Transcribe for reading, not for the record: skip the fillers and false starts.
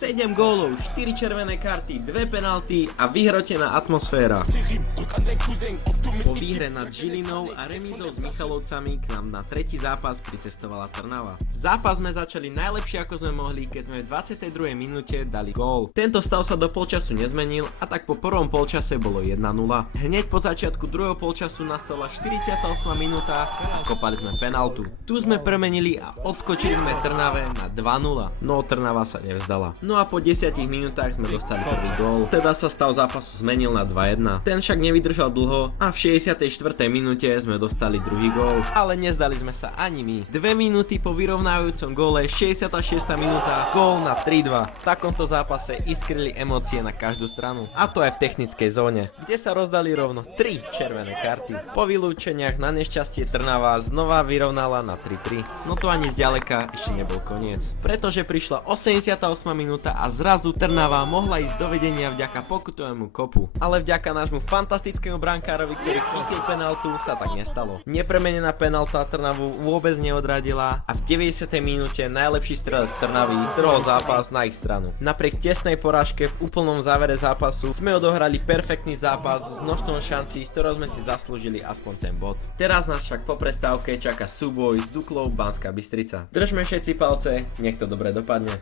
7 gólov, 4 červené karty, 2 penalty a vyhrotená atmosféra. Po výhre nad Žilinou a remízou s Michalovcami k nám na tretí zápas pricestovala Trnava. Zápas sme začali najlepšie ako sme mohli, keď sme v 22. minúte dali gól. Tento stav sa do polčasu nezmenil a tak po prvom polčase bolo 1-0. Hneď po začiatku druhého polčasu nastala 48. minúta a kopali sme penaltu. Tu sme premenili a odskočili sme Trnave na 2-0. No Trnava sa nevzdala. No a po 10 minútach sme dostali prvý gól. Teda sa stav zápasu zmenil na 2-1. Ten však nevydržal dlho a v 64. minúte sme dostali druhý gól. Ale nezdali sme sa ani my. 2 minúty po vyrovnávajúcom góle, 66. minúta, gól na 3-2. V takomto zápase iskrili emócie na každú stranu. A to aj v technickej zóne, kde sa rozdali rovno 3 červené karty. Po vylúčeniach na nešťastie Trnava znova vyrovnala na 3-3. No to ani zďaleka ešte nebol koniec. Pretože prišla 88. minúta a zrazu Trnava mohla ísť do vedenia vďaka pokutovému kopu. Ale vďaka nášmu fantastickému brankárovi, ktorý chytil penaltu, sa tak nestalo. Nepremenená penalta Trnavu vôbec neodradila a v 90. minúte najlepší strelec Trnavy trhol zápas na ich stranu. Napriek tesnej porážke v úplnom závere zápasu sme odohrali perfektný zápas s množstvom šancí, z ktorého sme si zaslúžili aspoň ten bod. Teraz nás však po prestávke čaká súboj s Duklou Banská Bystrica. Držme všetci palce, nech to dobre dopadne.